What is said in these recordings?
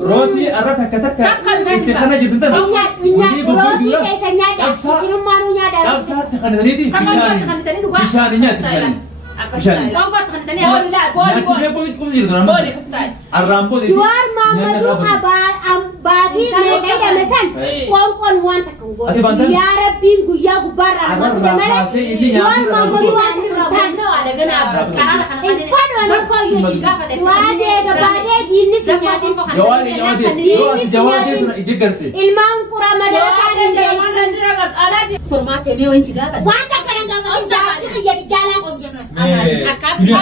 روتي أردت كتك استخدام جدا روتي كيسنيا جالسين ما نويا دار جالسات تخنتني بيشانية تخني بيشانية كم قط تخنتني بودي الرامبو جوار مامدو باقي ميدا مثلا كون وان تكون يا ربي غيا غبار على ما تمام جوار مامدو تانو على جناب فادو وادي غبادي دين سنيادي جوادي جيجرتي المان قرا مدرسة فورمات مي وين سيغا وانت كان غا خيا جالا أكابسي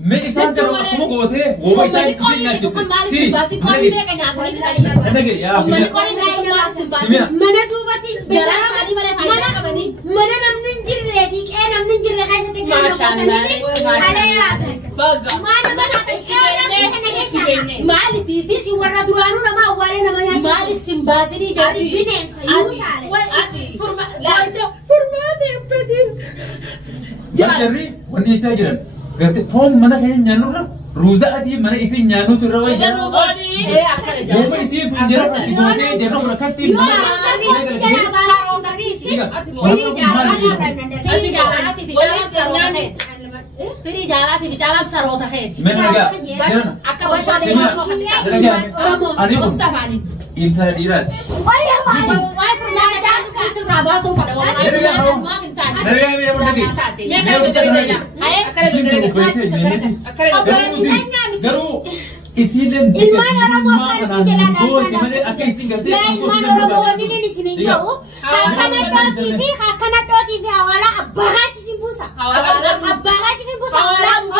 मैं इस तरह जब तुम गोते वो भी इस तरह की mana tu bati mana namnin jirre di ke namnin jirre kai sa tekka mashallah mana mana mali pipi si warna duranu nama awale nama ya mali simbasini jadi bines yusale furmate pedi jadi wani tajiran gerte pom mana kayak nyanur ruda adi mana itu nyanu tu rawai nyanu Goma isi tunjera kaki gome dia nak berkati. Peri jalan ti bicara sarota khet. Akka basha de mo ani mustafani. Inta dirat. Wai pernah ada kisah rabaso pada orang. Ma minta. Isinin ilman orang mau harus jalan ya ilman orang mau ini di sini jauh karena TV awalnya abarat sih busa abarat sih busa awalnya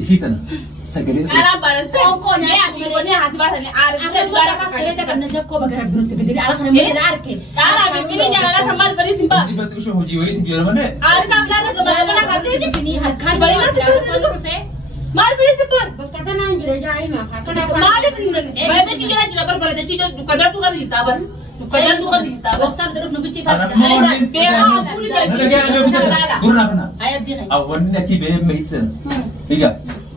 isi tanah sagalee ala balas ko nya ko nya hasiba tani ar ada bara kasale ta kanna se ko bagar buntu fidi ala khana me na arke ala bi ni jala la samal bari simba di batu sho hoji wali ti biara mane ar ka la ga bala khate ni fini har khan bari na ko se mal bari se bas kata na njire jai ma kata mal bari bala ta chira jira bar bala ta chira dukada tu kan ditabar dukada tu kan ditabar waqtar daruf nu bichi fash be ha puri ja gurna kana ayab di khay awanna ki be meisen iya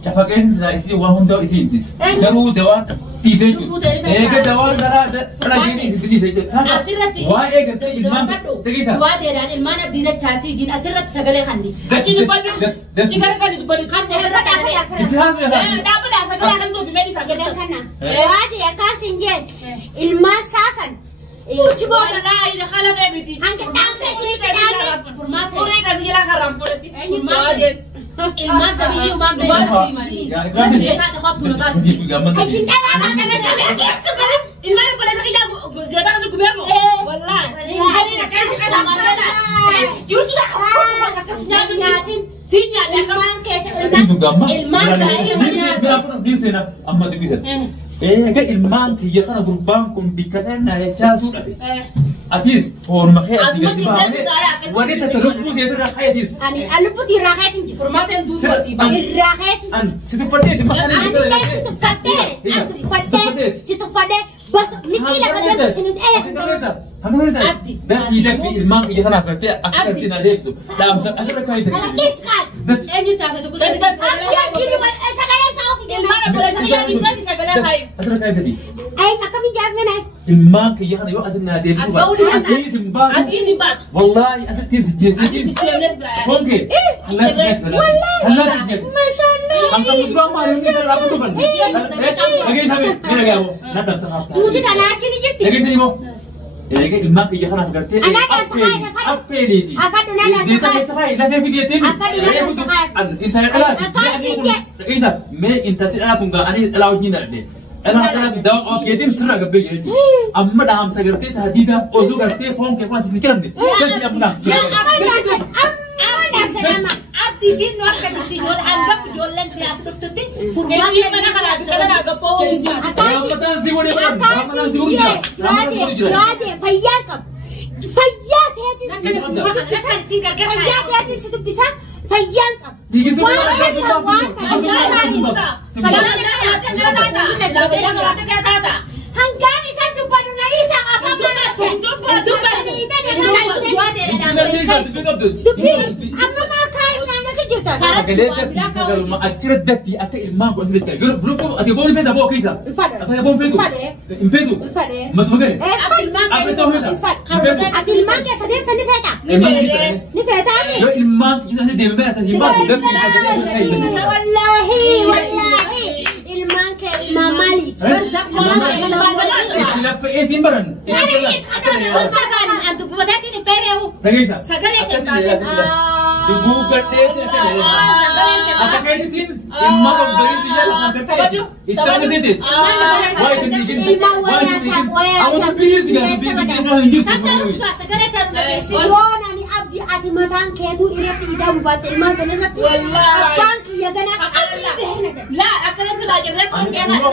Capakan isi wahun do isi imsis. Daru dewan tiga itu. Ega dewan dara lagi isi tiga. Wah ega tu ilman. Tegisa. Wah deran ilman abdi dah casi jin asirat segala khandi. Kacil depan. Jika kali depan. Kan asirat apa ya? Ikhlas ya. Dapat dah segala kan tu bimedi segala khana. Wah dia kasih jen ilman sasan. Kuch bola lah ini kalau bimedi. Angkat dansa sini terang. Furmate. Orang kasih jalan karam politi. Furmate. Ilman tapi ilman bela sini. Ilman bela terhad tu lepas. Asyik lah ilman boleh tak kerja jatah kan gubernur. Wallah. Hari nak kasih kata mana? Jujur tak? Sinyatin. Sinyal yang kaman kesek ilman. Ilman ilman. Berapa di sana? Amma di sana. Kan ilman kerja kan berbang kumbikatan naya casu ada. Atis, forma kayak tiga sih bang. Wanita terlupu dia tu rakyat atis. Ani lupu di rakyat ini. Format yang dua sih bang. Rakyat. Situ pada di mana? Ani situ pada. Situ pada. Bas مثيلة كذا سند Abdi. Dafii ilmaan biyya kanaaf gartee akka gartee na deebisu. Dhaamsa asirra kaayite. Eenyu taasisa tokko asirra kaayite. Ilmaan kiyya kana yoo asirra na deebisu asiin baatu. Wallahi asitti sijjeessi. Konke. Hallati. Mashallah. Angka mudra malu ni terlalu rapuh kan. Lagi sampai ni lagi apa? Nadam sahab. Tujuh tanah cini jadi. Lagi sini mau. Jadi ilmu kerja kan aku kerja. Apa ni? Apa tu nana sekai? Dia sekai. Dah video ni. Apa tu nana sekai? Internet lah. Lagi sah. Me internet lah tunggu. Ani allowed ni nak deh. Anak anak dah okey tim terang ke begi. Amma dah hamsa kerja. Tadi dah ozu kerja. Phone ke pas ni macam ni. Jadi apa nak? Abdi sini nuas kerja jual anggap jual lagi asal tu tu. Furmate mana kalau kita nak agak power ni. Ramadan sih boleh kan? Ramadan sih boleh. Juade, fayyakam. Fayyat hati situ bisa. Fayyakam. Hanggang satu padu nari sang apa mana tu? Amma makai nanya kejurta. Kalau kalau mak acir Dafii atau ilmu kau sendiri kan? Kalau belum kau, atau kau ni pun dah bawa kisah. Atau yang bawa impedu. Masuk ke? Apa itu mana? Ilmu yang sendiri kata. Ni kata ni. Kalau ilmu kita sendiri memang asal ilmu Dafii. Wallahi. Ilmu ke mamali. Tidak perlu timbalan. Antu pembaca ni pereu. Lagi sah. Sagalee kita. Dugu kerja ni kan? Apa kaya itu tin? Ilmu kau beri tu je lah kerja. Itu kan itu. Wah itu bikin. Aku tu pilih dia. Bikin orang Hindu. Sagalee terus. Siapa ni abdi adi matang ketu irat tidak buat ilmu sendiri. Abang kia gana abdi behna. Lah, akan sudah jadi pun dia nak.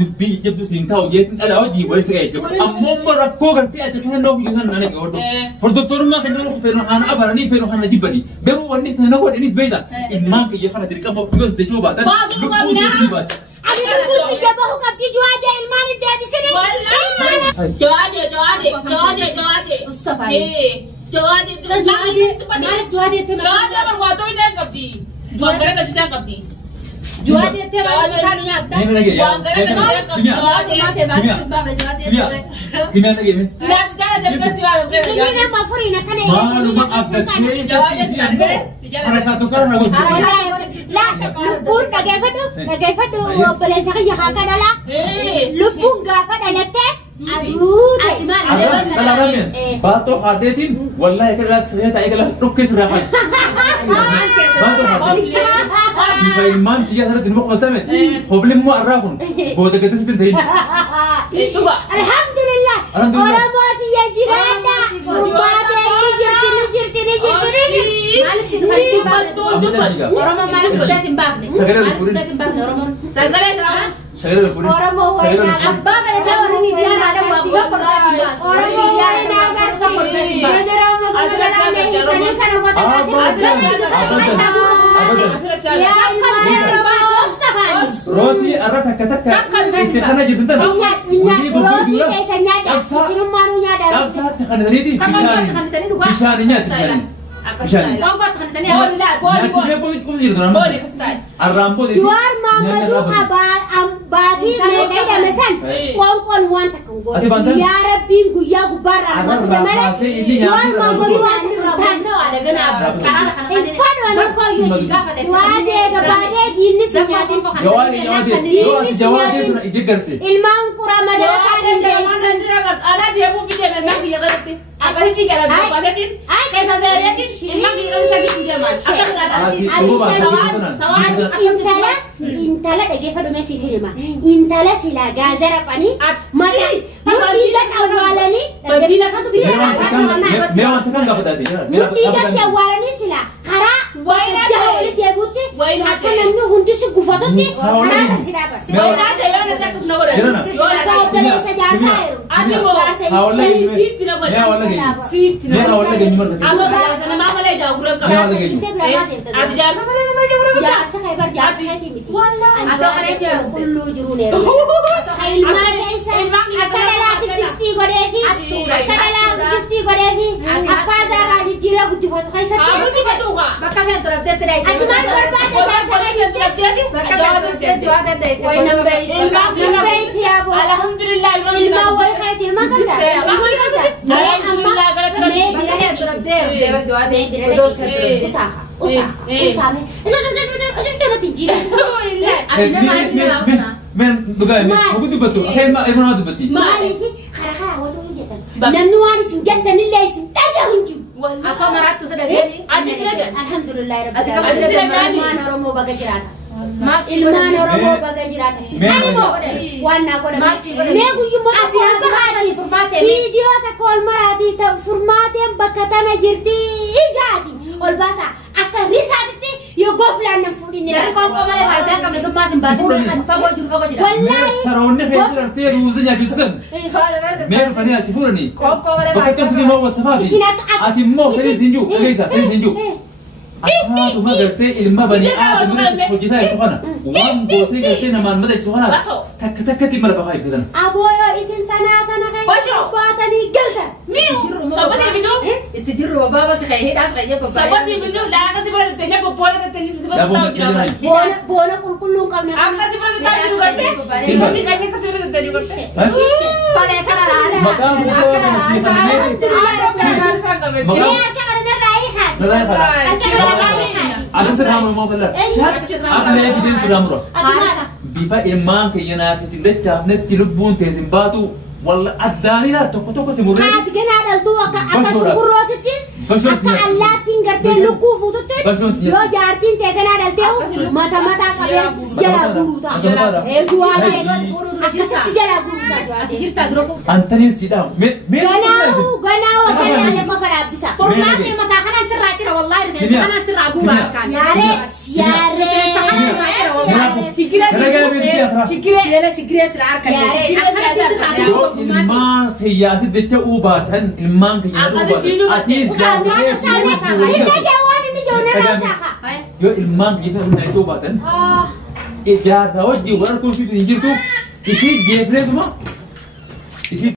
Dubbi jabdu singkau yetin ada oji boleh sekali. Amom merakko kerti ada kan nak hidup sana nak ordo. Doktor mah kan nak penuh anak apa ni penuh anak jibani. Garu wanita nak buat ini beda. Imam kerja kan dari kamu juga sudah coba. Lubbuu jadi buat. Abi lubbuu tiga bahu kapti juaja ilman dia di sini. Jawade. Jawade. Juaja tema. Jawade berwatu ini kapti. Jawade kerja kapti. Juaja tema macam ni ada. Ini lagi ya. Kimia lagi ni. Sini nama furi nak kena. Malu maaf sekali. Karena tu kan aku. Lah, lubbuu kagak apa tu? Boleh saya jahat adalah. Lubbuu gapa dah nete. Aduh. Bato hadetin. Wallahi kalau saya tak ikhlas, rukis sudah kan. Bato hadetin. Jika iman dia harus dimuk masamet. Problem mu arahun. Boleh kita siapa tadi? Alhamdulillah. Orang mati ya jiranda. Furmate ini jirti. Malik simbah. Orang mau malik sudah simbah ni. Sudah simbah ni orang mau. Sagalee terus. Orang mau Abba pada tahu orang ni dia ada buat perkara simbah. orang mau dia nak kerja simbah. Roti arah tak istiqana jadi tentang. Roti biasanya sini manunya ada. Kapsa tekan tadi pisaninya tekan. Jual mama tu bagi mereka dah mesan. Kongkong wan takunggo. Ya Rabbi guya gubar ada macam mana? Jual mama tu Tano ada kenapa? Karena Fado anak kau yusi gapa deh. Wade gapade dini senyati. Jawade sudah ijek gerti. Ilmu kurang madrasah Indonesia. Ada dia pun video memang dia gerti. Apa sih kalau dia pasatin? Kayak saya lihat memang dia kan sakit dia mas. Apa Intala dah gefa domestik hirma. Intala sila gazer apa ni? Mata. Mutiga awalani. Mewah tekan gak berarti? Mutiga si awalani sila. Kara وين جاولت يا بوتي حتى نمنو هندي سقفتي أنا سيرابس وين هذا يوم تاكل نورة يوم بلي سجار ساير أدي مو سيت نقول سيت نقول أنا ما ولا جاورك أدي جار ما جاورك جار سخيبر جار سخيتي والله أنا كله جروني الماء ليس أكل لا تكستي قريبي أكل لا تكستي قريبي أفاز راجي جيرا قلت فاتو خيسة بكاسة تربتي ترى أنت ما تربتي جار سخيتي بكاسة تربتي وين نبيت يا أبو الحمد لله الماء وين خيتي الماء كذا الحمد لله قالت ربي بكاسة تربتي بيبك دوادي بدوس تربتي أساها أساها أنت تجينا أنا ما أسمع من دقائق ما قد بتو أخير ما إبنا هذا بتي ما عليك خرخا وتقول جدا نمنواني سنجدا نلا يسن تجاهنجو أتو مرات تصدقني أدي صدق الحمد لله رب العالمين ما نرمو بقجراتا ilmaan oromoo baga jiraatan ani moo wanna godha mee guyyuma asii furmaate viidiyoo takka ol maraatii ta furmaateen bakka tana jirti ijaati ol baasa akka risaatti yoo goflaan nan fuudhinne qoqqoo malee faayidaa qabne summaa sin baasee fagoo jira wallaahi saroonni feetu artee ruuza nyaachisan mee dhufanii asii fuudhanii qoqqoo malee bakka akkasii moo wasafaafi ati immoo fedhii sinjuu dhageessa fedhii sinjuu أكاد ما قلت إلما بني آدم وجدها يتخنا وان قلت قلت نمان مدى سوهنا تك تك تي مرة بخايف كذا أبويا إذن سنة أنا باشو باتني قلت ميو صبتي منو تجرو بابا سخيه ناس خيه بابا صبتي منو لا أنا سيبورة الدنيا بولا الدنيا سيبورة بولا كلهم قبنا أنا سيبورة الدنيا بولا سيبورة الدنيا سيبورة الدنيا بولا بلا كرا مكان أنا سلام ما بلا أبلي بدين سلام رو بيبا إمام كينا في تلت جابنت تلبون تزين باتو والله أداني لا توكو سموري كات جنا دلتو أكا شكروت تين أكا الله تين كرتين لكوفو تين يو جارتين تجنا دلتو ماتا كبير سجلا غروتا جواتي أكا سجلا غروتا جواتي أنتني سيدا غناو كنا لما فرابيسا فورماتي متى خنا ترى والله ربنا خنا ترى أقول يا ريت شكرا العركة المان خياسي دتة أوباتن المان خياسي أتيز يو المان خياسي هنا أوباتن إجازة وجدي ورا كل شيء تنجرتو إيش جيبله ما إيش